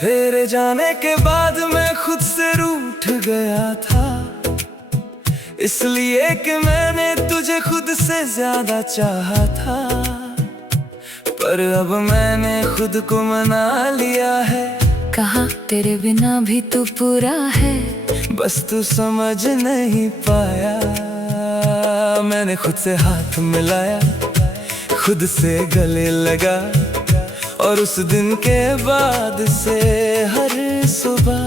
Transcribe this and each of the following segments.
तेरे जाने के बाद मैं खुद से रूठ गया था, इसलिए कि मैंने तुझे खुद से ज्यादा चाहा था। पर अब मैंने खुद को मना लिया है, कहा तेरे बिना भी तू पूरा है। बस तू समझ नहीं पाया। मैंने खुद से हाथ मिलाया, खुद से गले लगा, और उस दिन के बाद से हर सुबह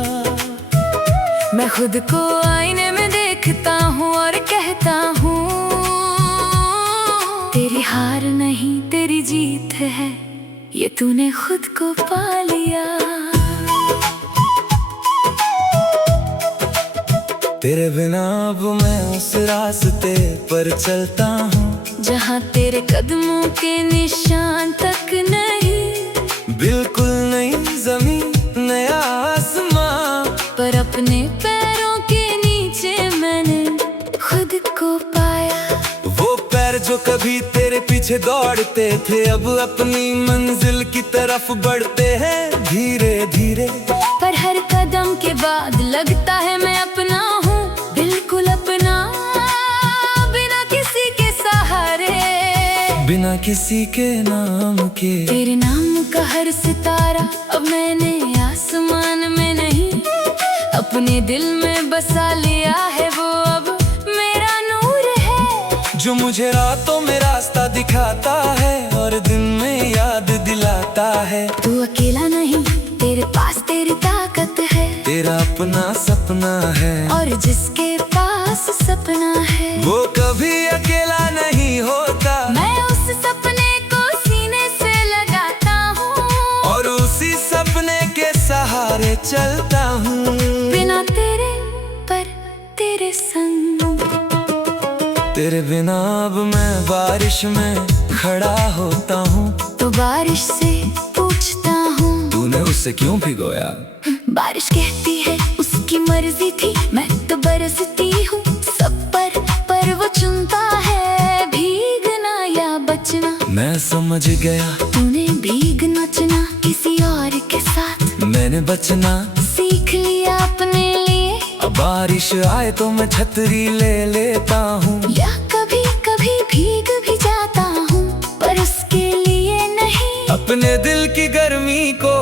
मैं खुद को आईने में देखता हूँ और कहता हूँ, तेरी हार नहीं तेरी जीत है, ये तूने खुद को पा लिया। तेरे बिना अब मैं उस रास्ते पर चलता हूँ जहाँ तेरे कदमों के निशान तक नहीं। बिल्कुल नई ज़मीन नया आसमां, पर अपने पैरों के नीचे मैंने खुद को पाया। वो पैर जो कभी तेरे पीछे दौड़ते थे, अब अपनी मंजिल की तरफ बढ़ते हैं धीरे धीरे। पर हर कदम के बाद लगता है मैं अपना हूँ, बिल्कुल अपना, बिना किसी के सहारे, बिना किसी के नाम के। तेरे नाम का हर सितारा अब मैंने आसमान में नहीं, अपने दिल में बसा लिया है। वो अब मेरा नूर है, जो मुझे रातों में रास्ता दिखाता है और दिन में याद दिलाता है। तू अकेला नहीं, तेरे पास तेरी ताकत है, तेरा अपना सपना है, और जिसके पास सपना है वो कभी अकेला नहीं होता। मैं उस सपने को सीने से लगाता हूँ, और उसी सपने के सहारे चलता हूँ, बिना तेरे पर तेरे संग। तेरे बिना अब मैं बारिश में खड़ा होता हूँ, तो बारिश से पूछता हूँ, तूने उससे क्यों भिगोया? बारिश कहती है उसकी मर्जी थी, मैं तो बरसती हूँ सब पर वो चुनता है भीगना या बचना। मैं समझ गया तूने भीगना चुना किसी और के साथ, मैंने बचना सीख लिया अपने लिए। अब बारिश आए तो मैं छतरी ले लेता हूँ, या कभी कभी भीग भी जाता हूँ, पर उसके लिए नहीं, अपने दिल की गर्मी को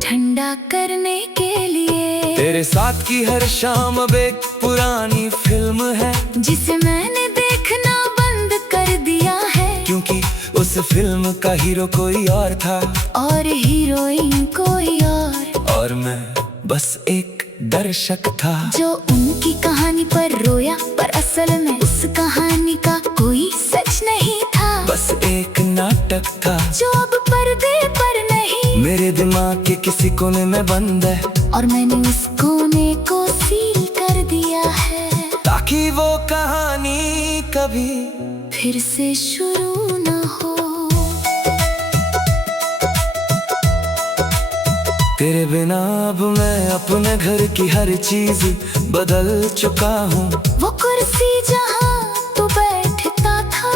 ठंडा करने के लिए। तेरे साथ की हर शाम अब एक पुरानी फिल्म है, जिसे मैंने देखना बंद कर दिया है, क्योंकि उस फिल्म का हीरो कोई और था और हीरोइन कोई और मैं बस एक दर्शक था, जो उनकी कहानी पर रोया, पर असल में उस कहानी का कोई सच नहीं था। बस एक नाटक था जो अब पर्दे पर नहीं, मेरे दिमाग के किसी कोने में बंद है, और मैंने उस कोने को सील कर दिया है, ताकि वो कहानी कभी फिर से शुरू न हो। तेरे बिना अब मैं अपने घर की हर चीज बदल चुका हूँ। वो कुर्सी जहाँ तू बैठता था,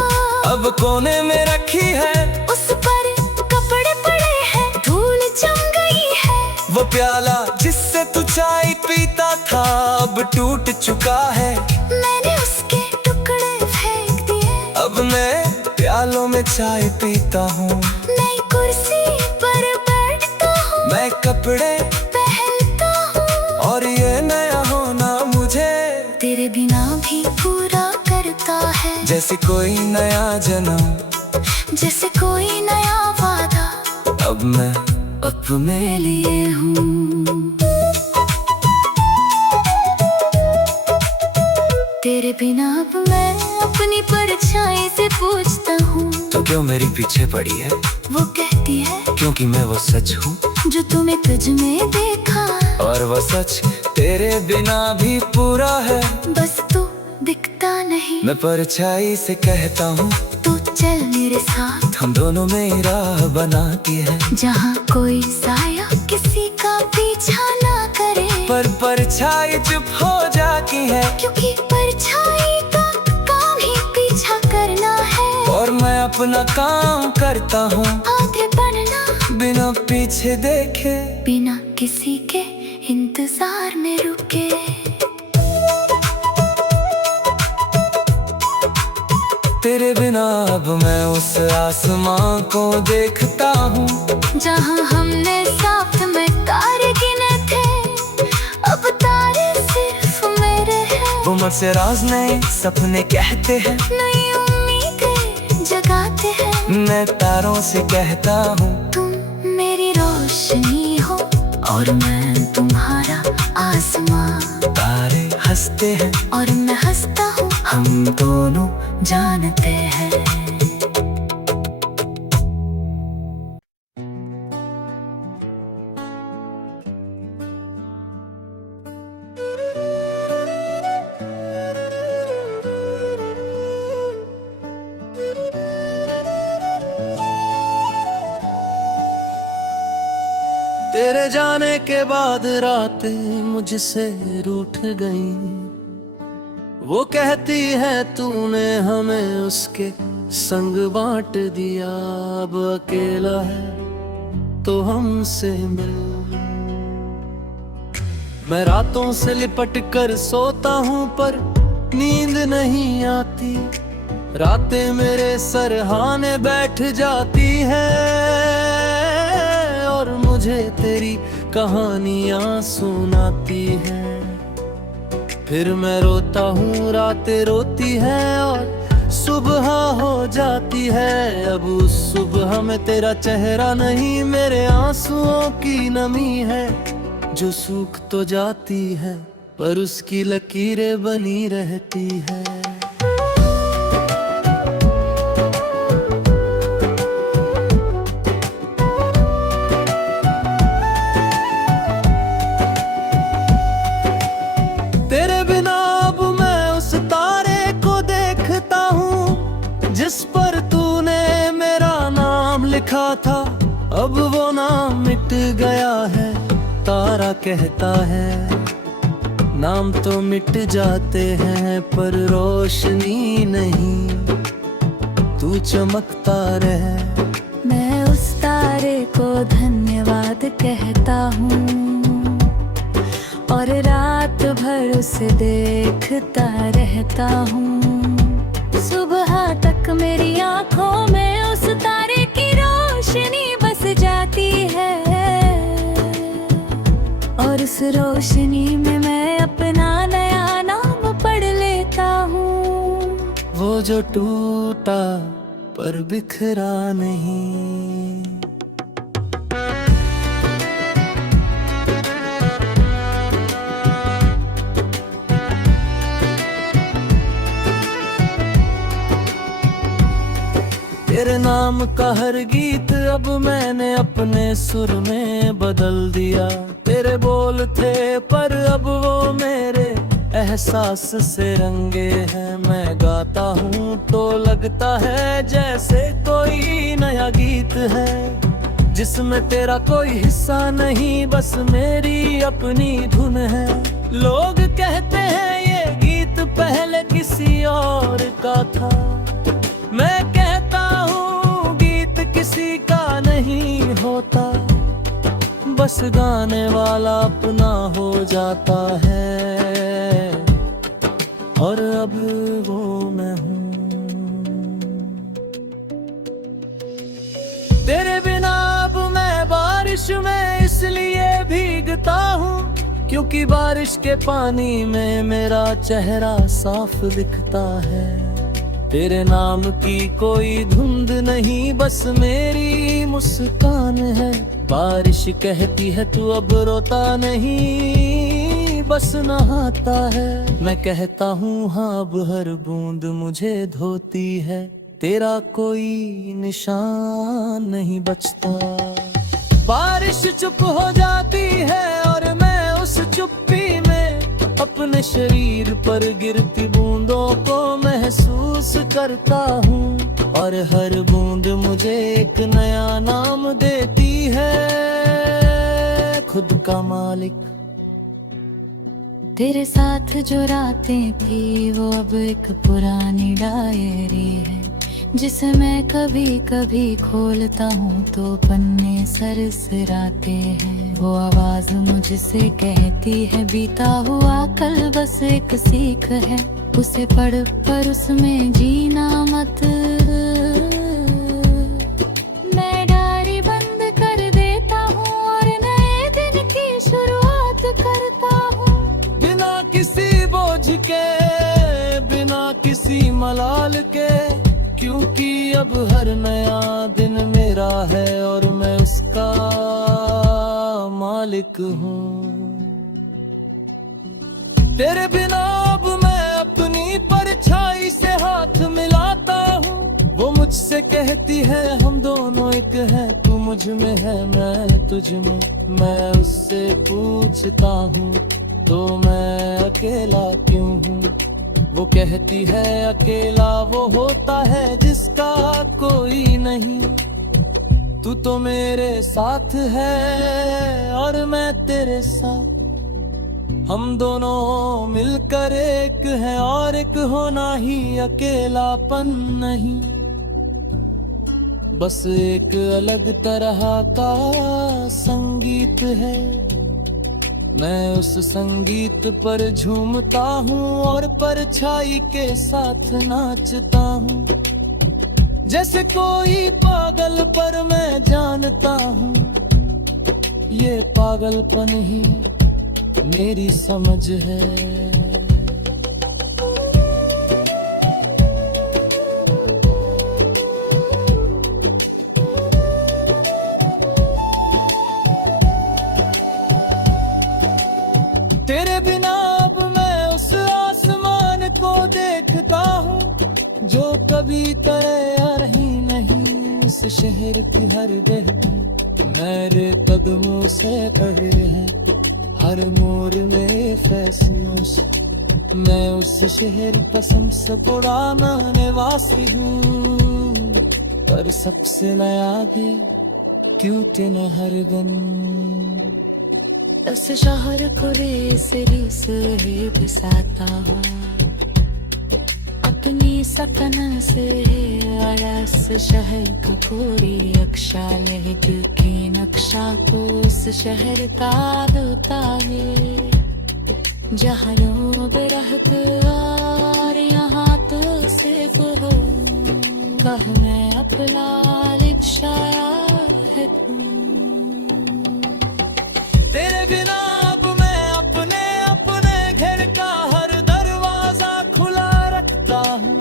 अब कोने में रखी है, उस पर कपड़े पड़े हैं, धूल जम गई है। वो प्याला जिससे तू चाय पीता था, अब टूट चुका है, मैंने उसके टुकड़े फेंक दिए। अब मैं प्यालों में चाय पीता हूँ, नई कुर्सी पर बैठता हूँ, मैं कपड़े पहनता हूँ, और ये नया होना मुझे तेरे बिना भी पूरा करता है। जैसे कोई नया जन्म, जैसे कोई नया वादा, अब मैं अपने लिए हूँ। तेरे बिना अब मैं अपनी परछाई से पूछता हूँ, तो क्यों मेरी पीछे पड़ी है? वो कहती है क्योंकि मैं वो सच हूँ जो तूने तुझ में देखा, और वो सच तेरे बिना भी पूरा है। बस तू दिखता नहीं, मैं परछाई से कहता हूँ, तू चल मेरे साथ, हम दोनों में राह बनाती है, जहाँ कोई साया किसी का पीछा ना करे। पर परछाई चुप हो जाती है, क्योंकि परछाई का काम ही पीछा करना है। और मैं अपना काम करता हूँ आगे बढ़ना, बिना पीछे देखे, बिना किसी के इंतजार में रुके। तेरे बिना अब मैं उस आसमां को देखता हूँ जहाँ हमने साथ में तारे गिने थे, अब तारे सिर्फ मेरे हैं। उम्र से राज नए सपने कहते हैं, नई उम्मीदें जगाते हैं। मैं तारों से कहता हूँ तुम मेरी रोशनी हो और मैं तुम्हारा आसमां। तारे हंसते हैं और मैं हंसता हूँ, हम दोनों जानते हैं। तेरे जाने के बाद रातें मुझसे रूठ गईं। वो कहती है तूने हमें उसके संग बांट दिया, अब अकेला है तो हमसे मिल। मैं रातों से लिपट कर सोता हूँ पर नींद नहीं आती, रातें मेरे सरहाने बैठ जाती है और मुझे तेरी कहानियां सुनाती है। फिर मैं रोता हूँ, रातें रोती है और सुबह हो जाती है। अब उस सुबह में तेरा चेहरा नहीं, मेरे आंसुओं की नमी है जो सूख तो जाती है पर उसकी लकीरें बनी रहती है। तेरे बिना अब मैं उस तारे को देखता हूँ जिस पर तूने मेरा नाम लिखा था, अब वो नाम मिट गया है। तारा कहता है नाम तो मिट जाते हैं पर रोशनी नहीं, तू चमकता रहे। मैं उस तारे को धन्यवाद कहता हूँ और रात भर उसे देखता रहता हूँ। सुबह तक मेरी आंखों में उस तारे की रोशनी बस जाती है और उस रोशनी में मैं अपना नया नाम पढ़ लेता हूँ। वो जो टूटा पर बिखरा नहीं। तेरे नाम का हर गीत अब मैंने अपने सुर में बदल दिया। तेरे बोल थे पर अब वो मेरे एहसास से रंगे हैं। मैं गाता हूँ तो लगता है जैसे कोई नया गीत है जिसमें तेरा कोई हिस्सा नहीं, बस मेरी अपनी धुन है। लोग कहते हैं ये गीत पहले किसी और का था, मैं कहता हूँ गीत किसी का नहीं होता, बस गाने वाला अपना हो जाता है और अब वो मैं हूँ। तेरे बिना अब मैं बारिश में इसलिए भीगता हूँ क्योंकि बारिश के पानी में मेरा चेहरा साफ दिखता है। तेरे नाम की कोई धुंध नहीं, बस मेरी मुस्कान है। बारिश कहती है तू अब रोता नहीं, बस नहाता है। मैं कहता हूँ हाँ, अब हर बूंद मुझे धोती है, तेरा कोई निशान नहीं बचता। बारिश चुप हो जाती है और मैं उस चुप्पी में अपने शरीर पर गिरती बूंदों को महसूस करता हूँ और हर बूंद मुझे एक नया नाम देती है। खुद का मालिक तेरे साथ जो रातें थी वो अब एक पुरानी डायरी है, जिसे मैं कभी कभी खोलता हूँ तो पन्ने सरसराते हैं। वो आवाज मुझसे कहती है बीता हुआ कल बस एक सीख है, उसे पढ़ पर उसमें जीना मत। मैं डायरी बंद कर देता हूँ और नए दिन की शुरुआत करता हूँ, बिना किसी बोझ के, बिना किसी मलाल के, क्योंकि अब हर नया दिन मेरा है और मैं उसका मालिक हूँ। तेरे बिना अब मैं अपनी परछाई से हाथ मिलाता हूँ। वो मुझसे कहती है हम दोनों एक हैं, तू मुझ में है मैं तुझ में। मैं उससे पूछता हूँ तो मैं अकेला क्यों हूँ? वो कहती है अकेला वो होता है जिसका कोई नहीं। तू तो मेरे साथ है और मैं तेरे साथ, हम दोनों मिलकर एक हैं और एक होना ही अकेलापन नहीं। बस एक अलग तरह का संगीत है, मैं उस संगीत पर झूमता हूँ और परछाई के साथ नाचता हूँ। जैसे कोई पागल पर मैं जानता हूँ ये पागलपन ही मेरी समझ है। तेरे बिना अब मैं उस आसमान को देखता हूँ जो कभी तैयार ही नहीं। उस शहर की हर बहती मेरे कदमों से परे है, हर मोड़ में फैसलों से। मैं उस शहर का सबसे पुराना निवासी हूँ, पर सबसे नया है क्योंकि न हर गम। इस शहर को रेस ही बिसाता हूँ अपनी सकन से, और इस शहर का कोई अक्षा नहीं क्योंकि नक्शा को इस शहर का होता है। जहाँ लोग रहते और यहाँ तो सिर्फ हो, कह मैं अपना रिक्शाया है तू। तेरे बिना अब मैं अपने अपने घर का हर दरवाजा खुला रखता हूँ,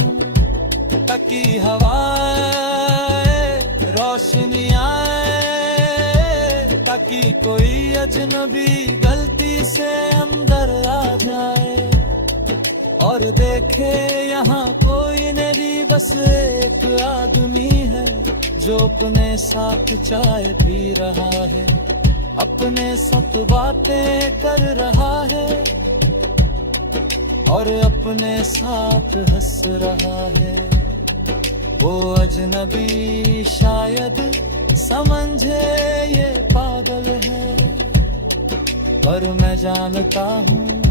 ताकि हवाएं रोशनी आए, ताकि कोई अजनबी गलती से अंदर आ जाए और देखे यहाँ कोई नहीं, बस एक आदमी है जो अपने साथ चाय पी रहा है, अपने साथ बातें कर रहा है और अपने साथ हंस रहा है। वो अजनबी शायद समझे ये पागल है, पर मैं जानता हूँ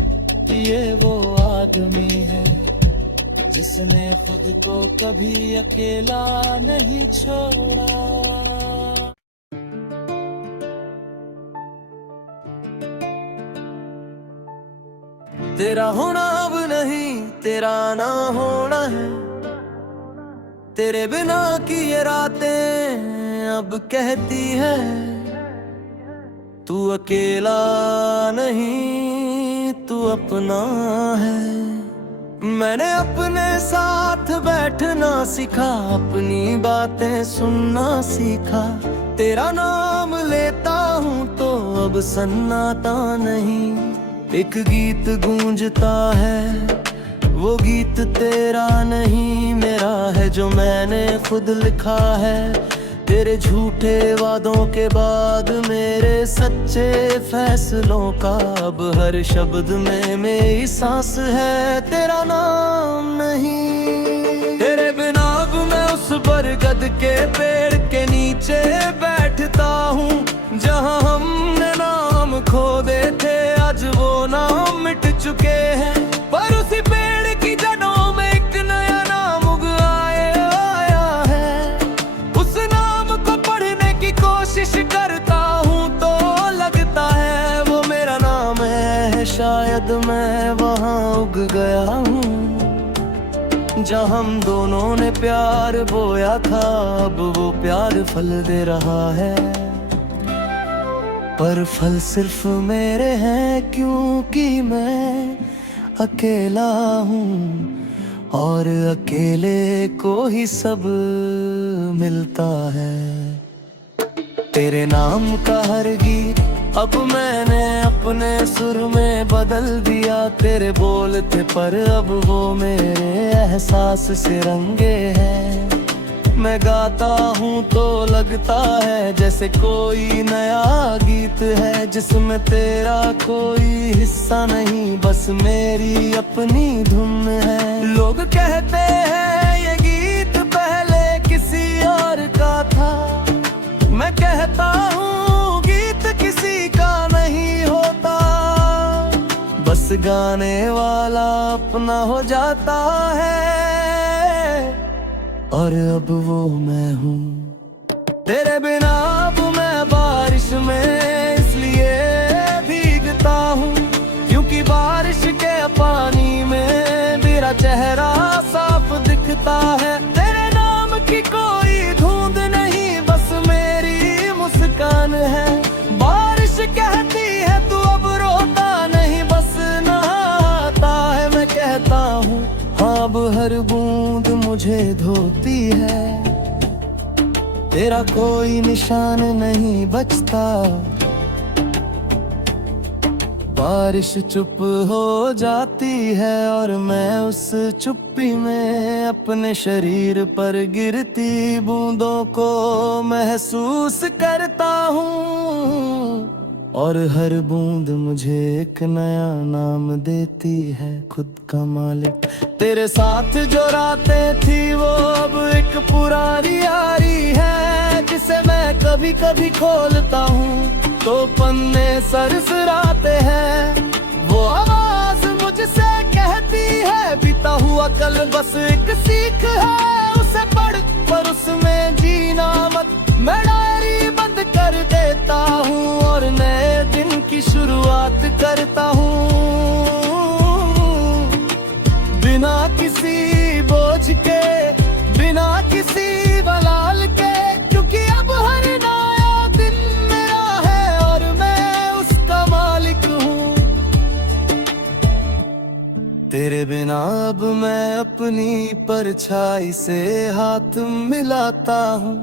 कि ये वो आदमी है जिसने खुद को कभी अकेला नहीं छोड़ा। तेरा होना अब नहीं तेरा ना होना है, तेरे बिना की ये रातें अब कहती है तू अकेला नहीं तू अपना है। मैंने अपने साथ बैठना सीखा, अपनी बातें सुनना सीखा, तेरा नाम लेता हूँ तो अब सन्नाटा नहीं। एक गीत गूंजता है वो गीत तेरा नहीं मेरा है, जो मैंने खुद लिखा है। तेरे झूठे वादों के बाद मेरे सच्चे फैसलों का अब हर शब्द में मेरी सांस है, तेरा नाम नहीं। तेरे बिना अब मैं उस बरगद के पेड़ के नीचे बैठता हूँ जहाँ हमने नाम खो दे थे, आज वो नाम मिट चुके हैं, पर उसी पेड़ की जड़ों में एक नया नाम उग आया है। उस नाम को पढ़ने की कोशिश करता हूँ तो लगता है वो मेरा नाम है। शायद मैं वहाँ उग गया हूँ जहाँ हम दोनों ने प्यार बोया था, अब वो प्यार फल दे रहा है। पर फल सिर्फ मेरे हैं क्योंकि मैं अकेला हूँ, और अकेले को ही सब मिलता है। तेरे नाम का हर गीत अब मैंने अपने सुर में बदल दिया। तेरे बोल थे पर अब वो मेरे एहसास से रंगे हैं। मैं गाता हूँ तो लगता है जैसे कोई नया गीत है, जिसमें तेरा कोई हिस्सा नहीं, बस मेरी अपनी धुन है। लोग कहते हैं ये गीत पहले किसी और का था, मैं कहता हूँ गीत किसी का नहीं होता, बस गाने वाला अपना हो जाता है। और अब वो मैं हूँ। तेरे बिना अब मैं बारिश में इसलिए भीगता हूँ क्योंकि बारिश के पानी में मेरा चेहरा साफ दिखता है। तेरे नाम की कोई धुंध नहीं, बस मेरी मुस्कान है। बारिश कहती है तू अब रोता नहीं, बस नहाता है। मैं कहता हूँ हाँ अब हर बूंद मुझे धोती है, तेरा कोई निशान नहीं बचता। बारिश चुप हो जाती है और मैं उस चुप्पी में अपने शरीर पर गिरती बूंदों को महसूस करता हूँ। और हर बूंद मुझे एक नया नाम देती है, खुद का मालिक। तेरे साथ जो रातें थी वो अब एक पुरानी यारी है, जिसे मैं कभी कभी खोलता हूँ तो पन्ने सरसराते हैं। वो आवाज मुझसे कहती है बीता हुआ कल बस एक सीख है, उसे पढ़ पर उसमें जीना मत। मैं डायरी बंद कर देता हूँ और नए दिन की शुरुआत करता हूँ, बिना किसी बोझ के, बिना किसी बलाल के, क्योंकि अब हर नया दिन मेरा है और मैं उसका मालिक हूँ। तेरे बिना अब मैं अपनी परछाई से हाथ मिलाता हूँ।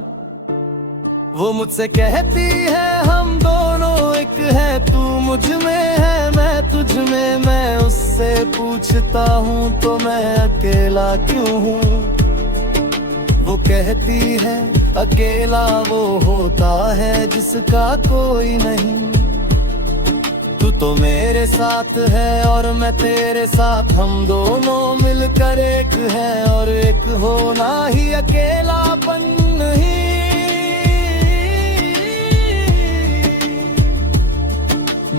वो मुझसे कहती है हम दोनों एक है, तू मुझ में है मैं तुझ में। मैं उससे पूछता हूँ तो मैं अकेला क्यों हूँ। वो कहती है अकेला वो होता है जिसका कोई नहीं। तू तो मेरे साथ है और मैं तेरे साथ, हम दोनों मिलकर एक है, और एक होना ही अकेलापन नहीं।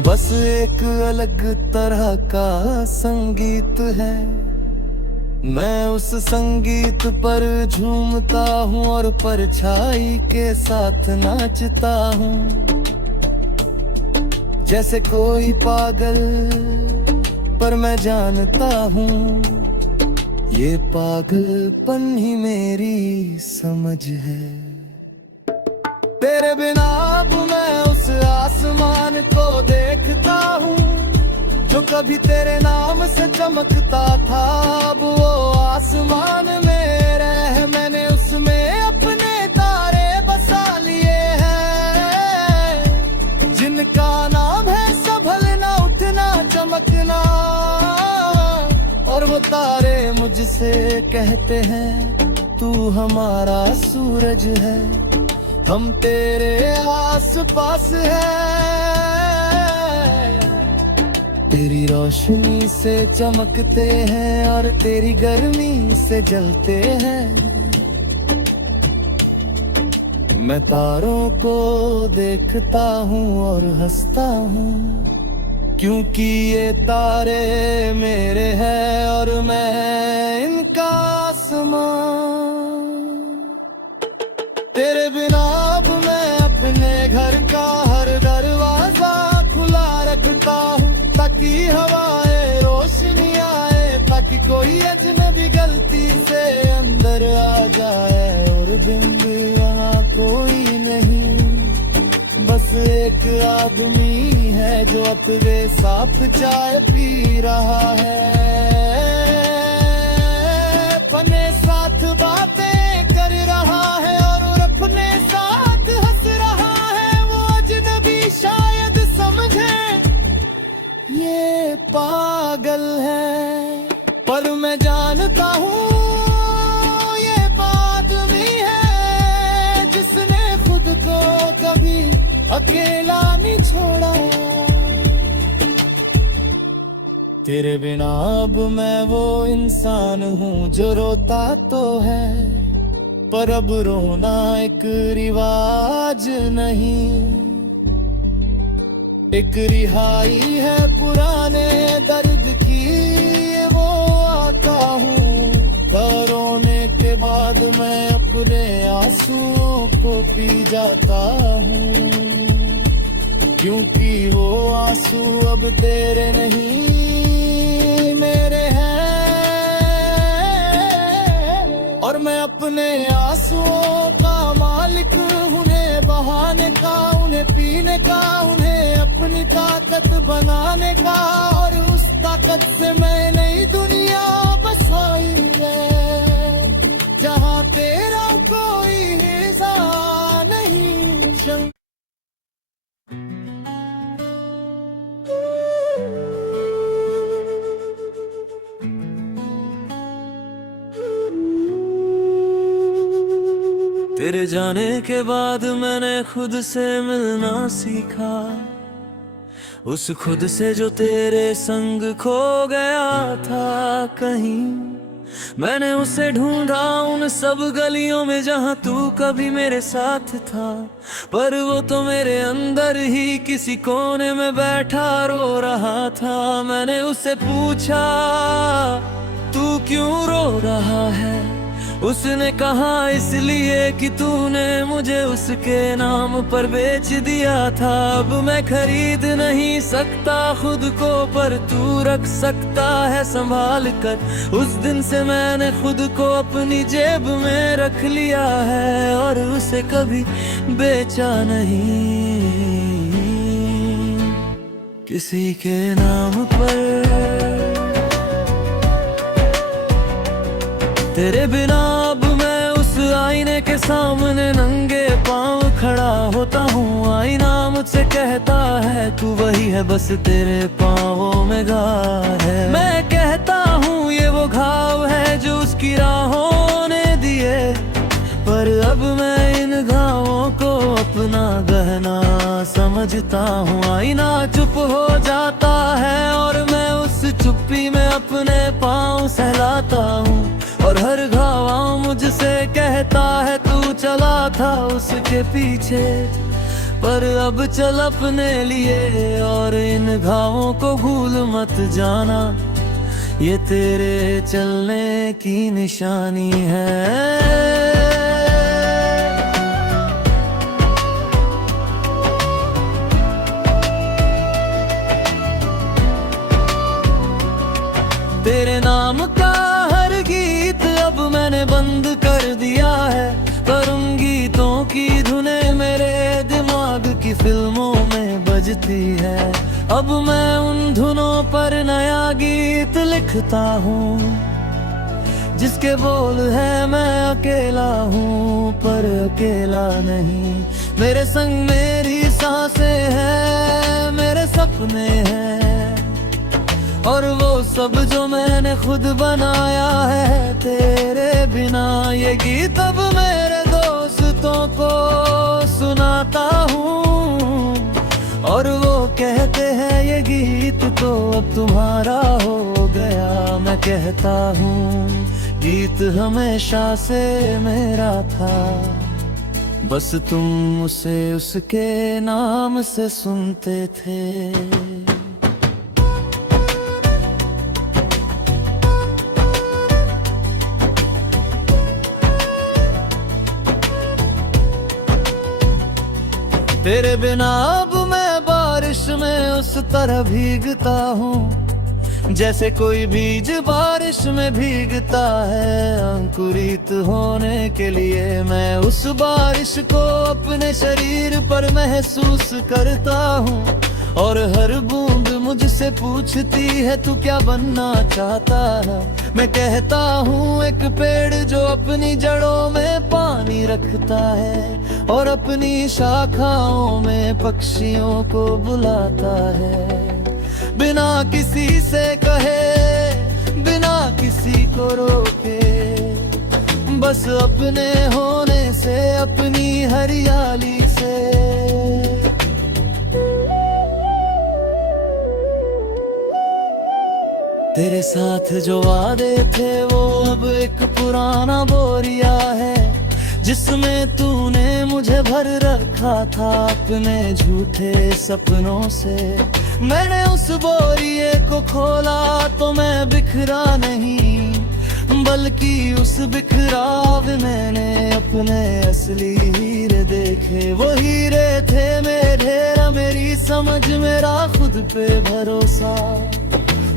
बस एक अलग तरह का संगीत है, मैं उस संगीत पर झूमता हूँ और परछाई के साथ नाचता हूँ। जैसे कोई पागल, पर मैं जानता हूँ ये पागलपन ही मेरी समझ है। तेरे बिना अब मैं उस आसमान को देखता हूँ जो कभी तेरे नाम से चमकता था। अब वो आसमान में रह मैंने उसमें अपने तारे बसा लिए हैं, जिनका नाम है संभलना, उठना, चमकना। और वो तारे मुझसे कहते हैं तू हमारा सूरज है, हम तेरे आस पास है। तेरी रोशनी से चमकते हैं और तेरी गर्मी से जलते हैं। मैं तारों को देखता हूँ और हंसता हूँ, क्योंकि ये तारे मेरे हैं और मैं इनका आसमां। तेरे बिना अब मैं अपने घर का हर दरवाजा खुला रखता हूँ, ताकि हवाएं रोशनी आए, ताकि कोई अजनबी गलती से अंदर आ जाए। और बिन यहाँ कोई नहीं, बस एक आदमी है जो अपने साथ चाय पी रहा है, अपने साथ बातें कर रहा है और अपने साथ हंस रहा है। वो अजनबी शायद समझे ये पागल है, पर मैं जानता हूँ ये आदमी है जिसने खुद को कभी अकेला नहीं छोड़ा। तेरे बिना अब मैं वो इंसान हूँ जो रोता तो है, पर अब रोना एक रिवाज नहीं, एक रिहाई है पुराने दर्द की। वो आता हूँ रोने के बाद मैं अपने आंसुओं को पी जाता हूँ, क्योंकि वो आंसू अब तेरे नहीं मेरे हैं। और मैं अपने आंसुओं का मालिक, उन्हें बहाने का, उन्हें पीने का, उन्हें अपनी ताकत बनाने का। और उस ताकत से मैं नई दुनिया बसाई है, जहाँ तेरा कोई हिस्सा नहीं। तेरे जाने के बाद मैंने खुद से मिलना सीखा, उस खुद से जो तेरे संग खो गया था कहीं। मैंने उसे ढूंढा उन सब गलियों में जहां तू कभी मेरे साथ था, पर वो तो मेरे अंदर ही किसी कोने में बैठा रो रहा था। मैंने उससे पूछा तू क्यों रो रहा है, उसने कहा इसलिए कि तूने मुझे उसके नाम पर बेच दिया था। अब मैं खरीद नहीं सकता खुद को, पर तू रख सकता है संभाल कर। उस दिन से मैंने खुद को अपनी जेब में रख लिया है और उसे कभी बेचा नहीं किसी के नाम पर। तेरे बिना अब मैं उस आईने के सामने नंगे पांव खड़ा होता हूँ। आईना मुझसे कहता है तू वही है, बस तेरे पाँवों में घाव है। मैं कहता हूँ ये वो घाव है जो उसकी राहों ने दिए, पर अब मैं इन घावों को अपना गहना समझता हूँ। आईना चुप हो जाता है और मैं उस चुप्पी में अपने पाँव सहलाता हूँ, और हर घाव मुझसे कहता है तू चला था उसके पीछे, पर अब चल अपने लिए। और इन घावों को भूल मत जाना, ये तेरे चलने की निशानी है। तेरे नाम का हर गीत अब मैंने बंद कर दिया है, पर उन गीतों की धुनें मेरे दिमाग की फिल्मों में बजती है। अब मैं उन धुनों पर नया गीत लिखता हूँ, जिसके बोल है मैं अकेला हूँ पर अकेला नहीं। मेरे संग मेरी सांसें हैं, मेरे सपने हैं, और वो सब जो मैंने खुद बनाया है तेरे बिना। ये गीत अब मेरे दोस्तों को सुनाता हूँ, और वो कहते हैं ये गीत तो अब तुम्हारा हो गया। मैं कहता हूँ गीत हमेशा से मेरा था, बस तुम उसे उसके नाम से सुनते थे। तेरे बिना अब मैं बारिश में उस तरह भीगता हूँ जैसे कोई बीज बारिश में भीगता है। अंकुरित होने के लिए मैं उस बारिश को अपने शरीर पर महसूस करता हूँ और हर बूंद मुझसे पूछती है तू क्या बनना चाहता है। मैं कहता हूँ एक पेड़ जो अपनी जड़ों में पानी रखता है और अपनी शाखाओं में पक्षियों को बुलाता है। बिना किसी से कहे, बिना किसी को रोके, बस अपने होने से, अपनी हरियाली से। तेरे साथ जो वादे थे वो अब एक पुराना बोरिया है जिसमें तूने मुझे भर रखा था अपने झूठे सपनों से। मैंने उस बोरिए को खोला तो मैं बिखरा नहीं, बल्कि उस बिखराव मैंने अपने असली हीरे देखे। वो हीरे थे मेरे, मेरी समझ, मेरा खुद पे भरोसा।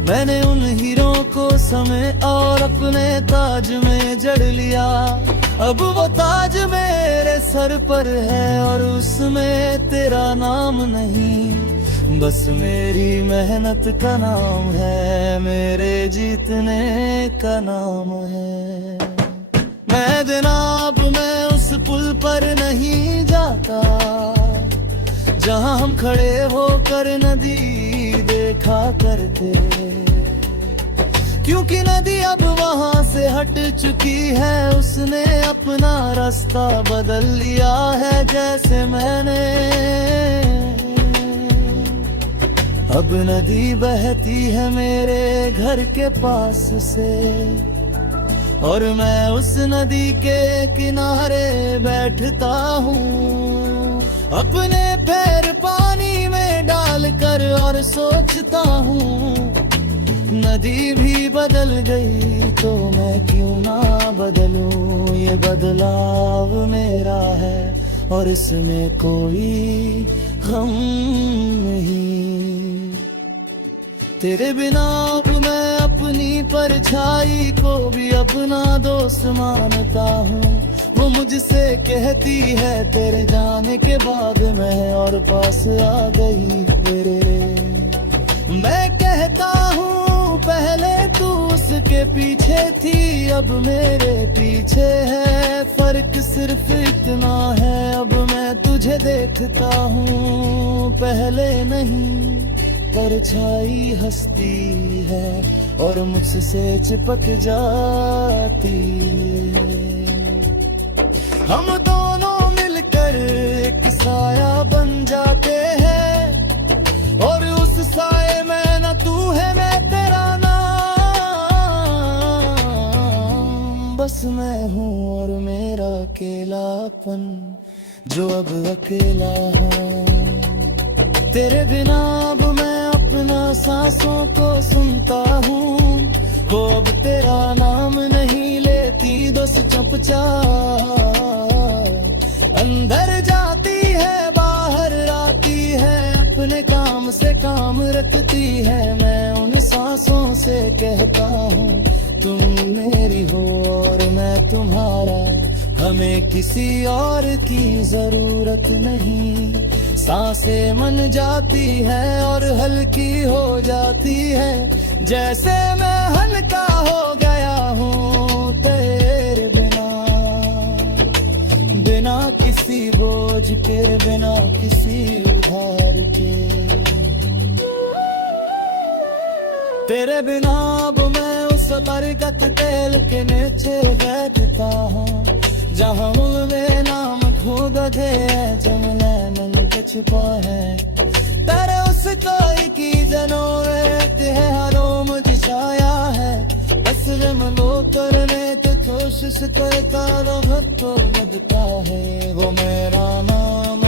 मैंने उन हीरों को समय और अपने ताज में जड़ लिया। अब वो ताज मेरे सर पर है और उसमें तेरा नाम नहीं, बस मेरी मेहनत का नाम है, मेरे जीतने का नाम है। मैं जनाब मैं उस पुल पर नहीं जाता जहां हम खड़े होकर नदी देखा करते, क्योंकि नदी अब वहां से हट चुकी है। उसने अपना रास्ता बदल लिया है जैसे मैंने। अब नदी बहती है मेरे घर के पास से और मैं उस नदी के किनारे बैठता हूँ, अपने पैर पानी में डालकर और सोचता हूँ नदी भी बदल गई तो मैं क्यों ना बदलूं। ये बदलाव मेरा है और इसमें कोई गम नहीं। तेरे बिना अब मैं अपनी परछाई को भी अपना दोस्त मानता हूँ। वो मुझसे कहती है तेरे जाने के बाद मैं और पास आ गई तेरे। मैं कहता हूँ पहले तू उसके पीछे थी, अब मेरे पीछे है। फर्क सिर्फ इतना है अब मैं तुझे देखता हूँ, पहले नहीं। परछाई हंसती है और मुझसे चिपक जाती है। हम दोनों मिलकर एक साया बन जाते हैं और उस साए में न तू है मैं तेरा नाम। बस मैं हूँ और मेरा अकेलापन जो अब अकेला है। तेरे बिना अब मैं अपना सांसों को सुनता हूँ, वो अब तेरा नाम नहीं लेती दोस्त चुपचाप। अंदर जाती है बाहर आती है, अपने काम से काम रखती है। मैं उन सांसों से कहता हूँ तुम मेरी हो और मैं तुम्हारा, हमें किसी और की जरूरत नहीं। सांसें मन जाती है और हल्की हो जाती है जैसे मैं हल्का हो गया हूँ तेरे बिना। बिना किसी बोझ के, बिना किसी उधार के। तेरे बिना अब मैं उस बरगद तेल के नीचे बैठता हूँ जहाँ में नाम खुद थे जमुना नंग छुपा है। तेरे उस कोई की जनोरेत है हरों मुझे छाया है। बस मनो करने तो कोशिश करता रहो तो लगता है वो मेरा नाम